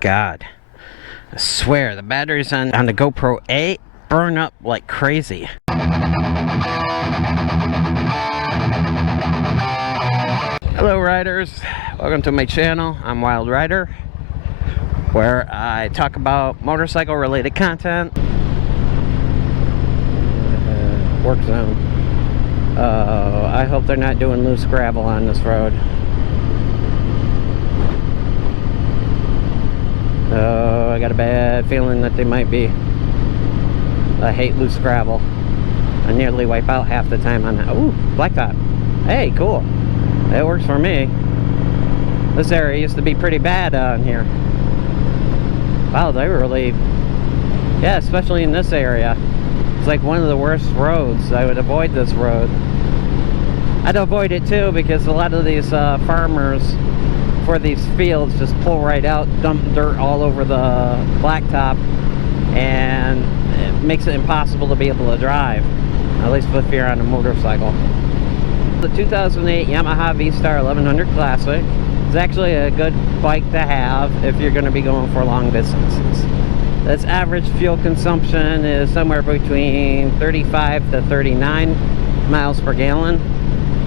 God. I swear, the batteries on the GoPro 8 burn up like crazy. Hello riders, welcome to my channel. I'm Wild Rider, where I talk about motorcycle related content. Work zone. I hope they're not doing loose gravel on this road. I got a bad feeling that they might be. I hate loose gravel. I nearly wipe out half the time on that. Ooh, blacktop. Hey, cool. That works for me. This area used to be pretty bad on here. Wow, they really... Yeah, especially in this area. It's like one of the worst roads. I would avoid this road. I'd avoid it too because a lot of these farmers for these fields just pull right out, dump dirt all over the blacktop, and it makes it impossible to be able to drive, at least if you're on a motorcycle. The 2008 Yamaha VStar 1100 Classic is actually a good bike to have if you're going to be going for long distances. Its average fuel consumption is somewhere between 35 to 39 miles per gallon.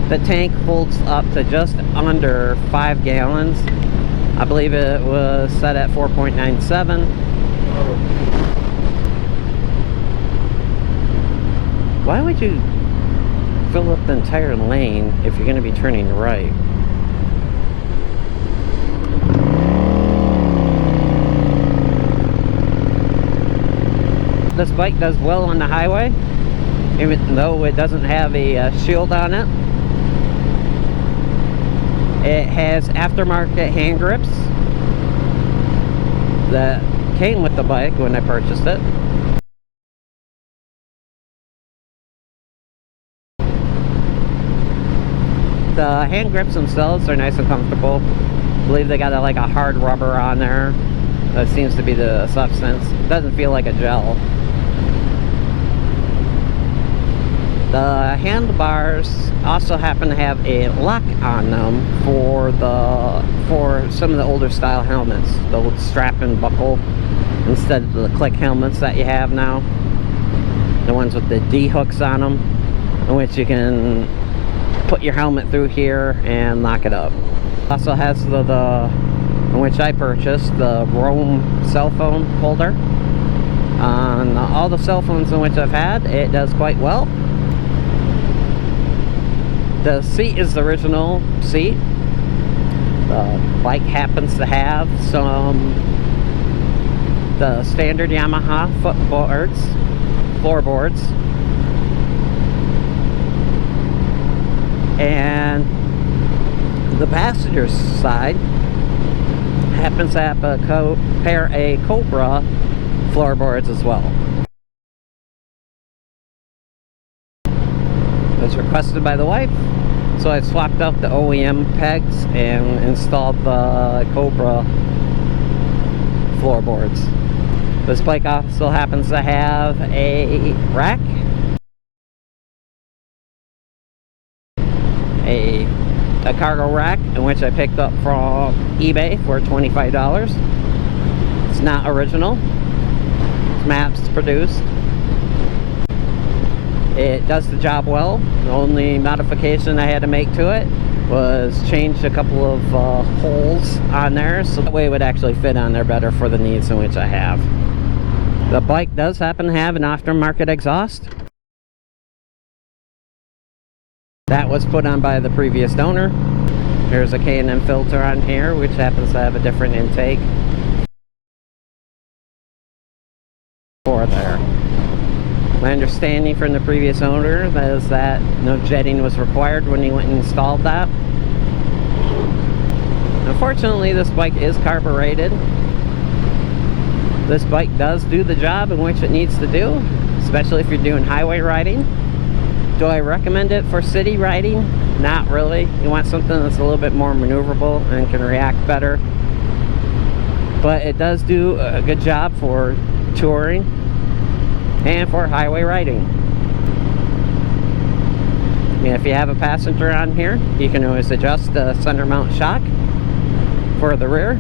The tank holds up to just under 5 gallons. I believe it was set at 4.97. Why would you fill up the entire lane if you're going to be turning right? This bike does well on the highway, even though it doesn't have a shield on it. It has aftermarket hand grips that came with the bike when I purchased it. The hand grips themselves are nice and comfortable. I believe they got like a hard rubber on there. That seems to be the substance. It doesn't feel like a gel. The handlebars also happen to have a lock on them for some of the older style helmets. The strap and buckle instead of the click helmets that you have now. The ones with the D hooks on them, in which you can put your helmet through here and lock it up. Also has the in which I purchased, the Roam cell phone holder. On all the cell phones in which I've had, it does quite well. The seat is the original seat. The bike happens to have the standard Yamaha floorboards. And the passenger side happens to have a Cobra floorboards as well. It was requested by the wife, so I swapped out the OEM pegs and installed the Cobra floorboards. This bike also happens to have a rack, a cargo rack, in which I picked up from eBay for $25. It's not original. It's mass produced. It does the job well. The only modification I had to make to it was change a couple of holes on there, so that way it would actually fit on there better for the needs in which I have. The bike does happen to have an aftermarket exhaust. That was put on by the previous owner. There's a K&N filter on here, which happens to have a different intake for there. My understanding from the previous owner is that no jetting was required when he went and installed that. Unfortunately, this bike is carbureted. This bike does do the job in which it needs to do, especially if you're doing highway riding. Do I recommend it for city riding? Not really. You want something that's a little bit more maneuverable and can react better. But it does do a good job for touring and for highway riding. And if you have a passenger on here, you can always adjust the center mount shock for the rear.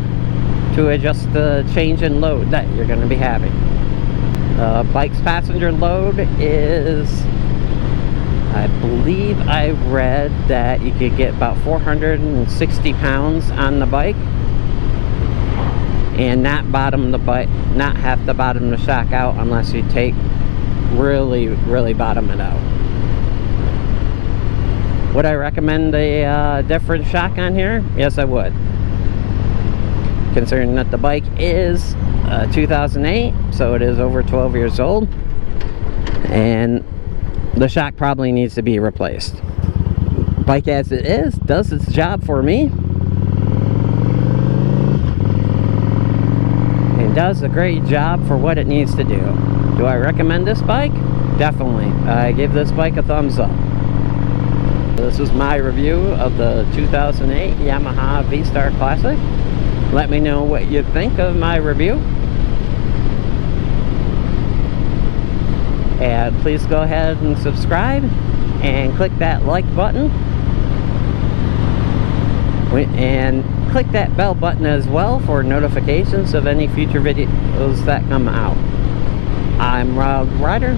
to adjust the change in load that you're going to be having. Bike's passenger load is, I believe I read that you could get about 460 pounds on the bike and not bottom the bike, not have to bottom the shock out unless you take really bottom it out. Would I recommend a different shock on here? Yes, I would. Considering that the bike is 2008, so it is over 12 years old, and the shock probably needs to be replaced. Bike as it is does its job for me and does a great job for what it needs to do. Do I recommend this bike? Definitely. I give this bike a thumbs up. This is my review of the 2008 Yamaha VStar Classic. Let me know what you think of my review. And please go ahead and subscribe and click that like button. And click that bell button as well for notifications of any future videos that come out. I'm Rob Ryder,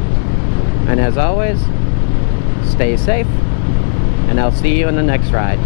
and as always, stay safe, and I'll see you in the next ride.